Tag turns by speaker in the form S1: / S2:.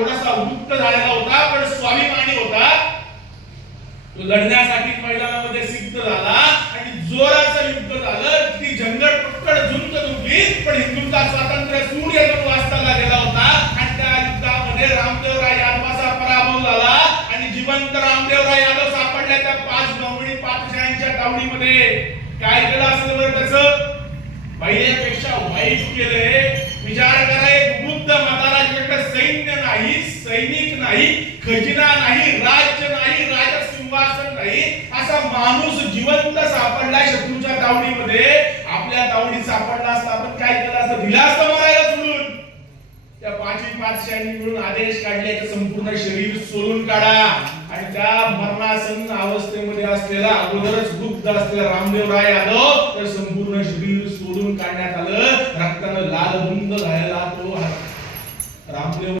S1: थोडासा मुक्त झालेला होता पण स्वाभिमानी होता. तो लढण्यासाठी मैदानामध्ये सिद्ध झाला आणि जोराचं युद्ध झालं. ती झंगड पक्कड झुंज दुखली पण हिंदूंचा स्वातंत्र्य सूर्य जो वाचताना गेला होता. आणि त्या युद्धामध्ये रामदेवराय यादवाचा पराभव झाला आणि जिवंत रामदेवराय यादव सापडल्या त्या पाच गवळी पाचशायांच्या तावडीमध्ये काय केलं असलं बरं त्याच? पहिल्यापेक्षा वाईट केलंय. सैनिक नाही खजिना नाही राज्य नाही राजसिंहासन नाही असा माणूस जिवंत सापडला शत्रूच्या तावडीमध्ये आपल्या दावडी सापडला असता आपण काय केलं असतं? दिला असतं मारायला सोडून. त्या पाचवी पाचशांनी मिळून आदेश काढले संपूर्ण शरीर सोलून काढा. आणि त्या मरणासन अवस्थेमध्ये असलेला अगोदरच गुप्त असलेला रामदेव राय यादव तर संपूर्ण शरीर सोडून काढण्यात आलं. रक्तानं लाल बुंद झालेला तो रामदेव